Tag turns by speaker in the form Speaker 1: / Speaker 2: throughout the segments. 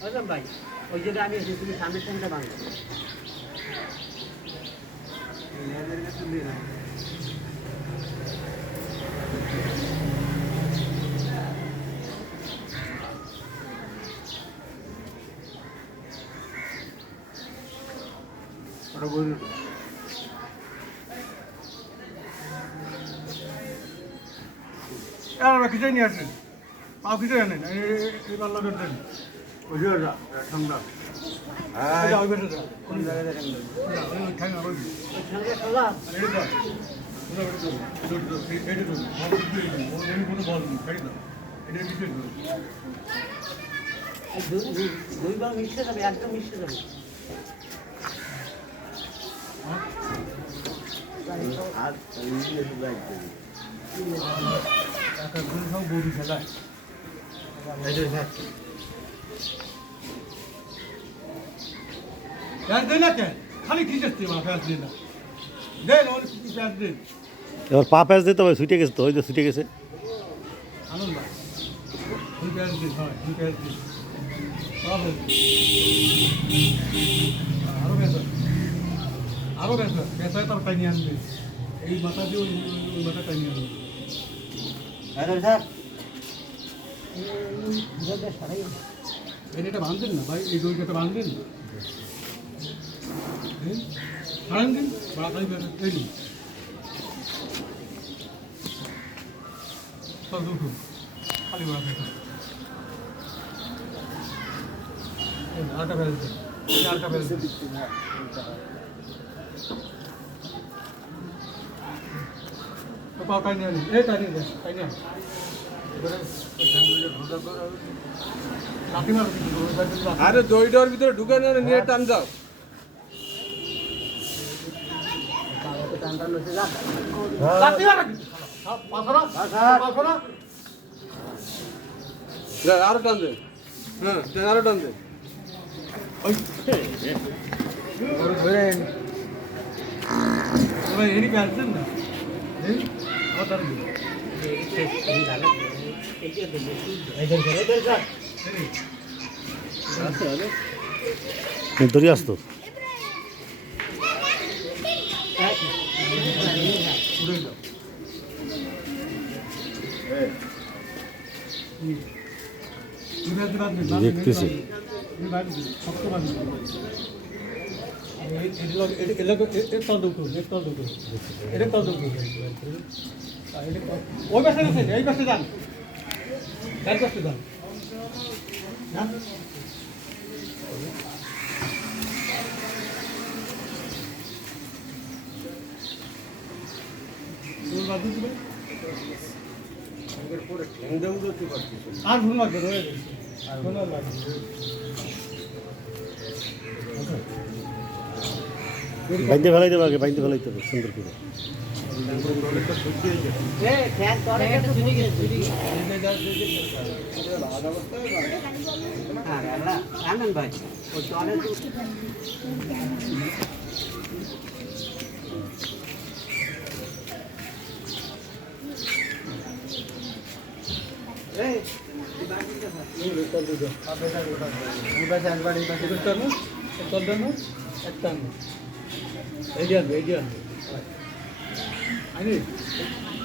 Speaker 1: বুঝলাম ভাই ওই জায়গায় আমি এসে তুমি সামনের ট্রেনটা ভাঙো
Speaker 2: ওটা বলি আর কিছুই নিয়ে আসেন পাও কিছু আনেন এই পাল্লা করে
Speaker 1: দুইবার মিশে যাবে একদম মিশে যাবে?
Speaker 2: একটা করে সব গরু খেলায়। খালি
Speaker 3: এবার পা প্যাচ দিতে হবে ছুটে গেছে তো ওই যে ছুটে গেছে
Speaker 2: আনন্দ ভাই দুই পেঁয়াজ দিন হয় দুই পেঁয়াজ দিন সব হয়েছে। আরও বেসর বেসর তার টাইনি আনবে এই মাথা দিয়ে ওই মাথা টাইনি আনবে এটা বাঁধবেন না ভাই? এই দইটা বাঁধবেন সারান দিন বাড়াতাই বেরো এই দিন সব দুটো। খালি বাড়াতাই আরেকটা ফেলে দিন এই আরেকটা ফেলে পাও
Speaker 4: আরে দইটার ভিতরে ঢুকে না নিয়ে টান দাও।
Speaker 2: লাঠি মারো কিন্তু। হ্যাঁ, পাথরা, পাথরা।
Speaker 4: যা, আরও টান দে। হ্যাঁ আরও টান দে।
Speaker 2: প্যান্ট দেন না।
Speaker 3: ধরে আসতো। দেখতেছি।
Speaker 2: ওই পাশে গেছেন, এই পাশে যান। বাদ দিতে হবে। আর ভুল লাগবে রয়ে গেছে। আর ভুল লাগবে
Speaker 3: ফেলাইতে আগে বাইন্দে ফেলাইতে হবে সুন্দর করে।
Speaker 1: ফ্যান তো অনেক একটা চুরি গেছে চুরি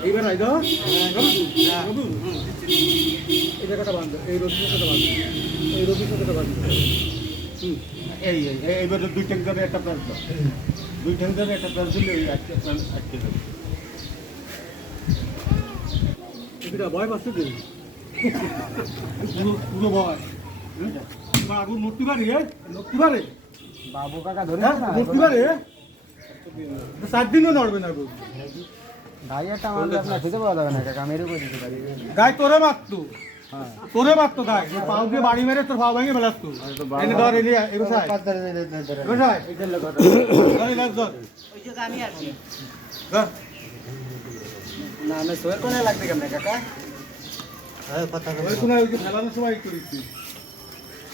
Speaker 2: এইবার আই দাও। বাবু, এই জায়গাটা বাঁধো, এই রশির সাথে বাঁধো। এই রশির সাথে। হুম।
Speaker 5: এই এই এইবারে দুই ট্যাঙ্ক ধরে একটা দাও দুই ট্যাঙ্ক ধরে একটা প্যাঁচ দিলে ওই আটকে আটকে যাবে
Speaker 2: এটা ভয় পাচ্ছে তো? পুরো পুরো ভয় হ্যাঁ? আগুন মূর্তি বাড়ি হ্যাঁ মূর্তি বাড়ি
Speaker 5: বাবু কাকা ধরে
Speaker 2: হ্যাঁ মূর্তি বাড়ি দিনও নড়বে না আগুন
Speaker 5: গাইয়াটা আমাদের আপনার খেতে পাওয়া যাবে না কাকা আমি এরকম দিতে পারি।
Speaker 2: গায়ে তোরে মারতো। তোরে মারতো পাও দিয়ে বাড়ি মেরে তোর পাও ভেঙে ফেলাতো। এনে ধর এলি এগো সাই এগো সাই ধর
Speaker 1: ওই জায়গায় আমি আছি
Speaker 2: ধর।
Speaker 5: না আমি সোয়ের কোনে লাগবে কেমন কাকা?
Speaker 2: ওই কোন ওই যে ফেলানোর সময় করিস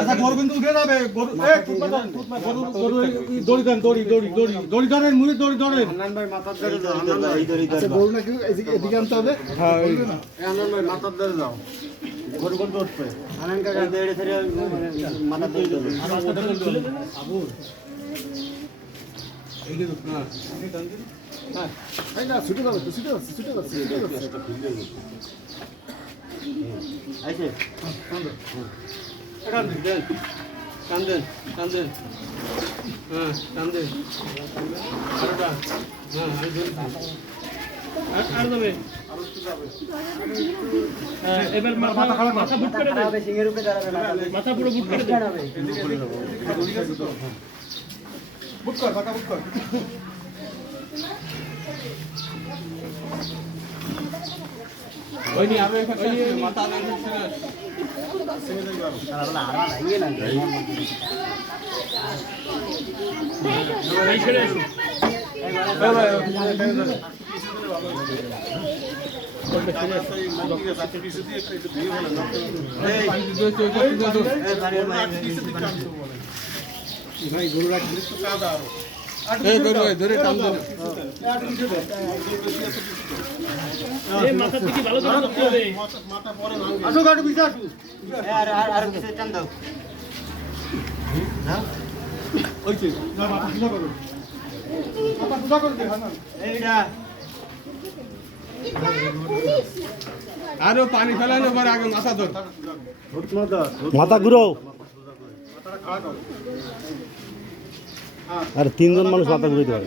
Speaker 5: আচ্ছা গরু কিন্তু উঠে যাবে। গরু এ টুকমা ধরেন, গরু গরু দড়ি দেন দড়ি দড়ি দড়ি। দড়ি ধরেন মুড়ি দড়ি ধরেন।
Speaker 6: হান্নান ভাই মাথার ধরে যাও হান্নান ভাই। এই ধরে। আচ্ছা গরু নাকি এদিকে আনতে হবে? হ্যাঁ হান্নান ভাই মাথার ধরে যাও। গরু কোন উঠবে?
Speaker 2: আনন্দ কাকা দেড়ে ধরে মাথা দিয়ে দেবে
Speaker 6: এই না ছুটে যাবে ছুটে যাচ্ছে ছুটে যাচ্ছে ছুটে যাচ্ছে।
Speaker 2: আইছে
Speaker 7: টান দেন টান দেন টান দেন হ্যাঁ টান দেন হ্যাঁ আমি ধরি আর যাবে এবার মাথা মাথা বুট করে
Speaker 2: দাঁড়াবে
Speaker 7: মাথা পুরো বুট করে
Speaker 2: দাঁড়াবে
Speaker 5: বুক কর বাঁকা বুক কর
Speaker 7: ওই নি আমি ওই মাথা এই এই ধরে ভাই ধরে।
Speaker 5: আসো গাড়ি পিছে আসো
Speaker 2: আর আর আর কিছু টান দাও
Speaker 7: আরও পানি ফেলানোর পরে আগে মাথা ধর।
Speaker 1: মাথা ঘুরো
Speaker 5: মাথাটা খাড়া কর
Speaker 1: আর তিনজন মানুষ মাথা ঘুরাইতে পারে।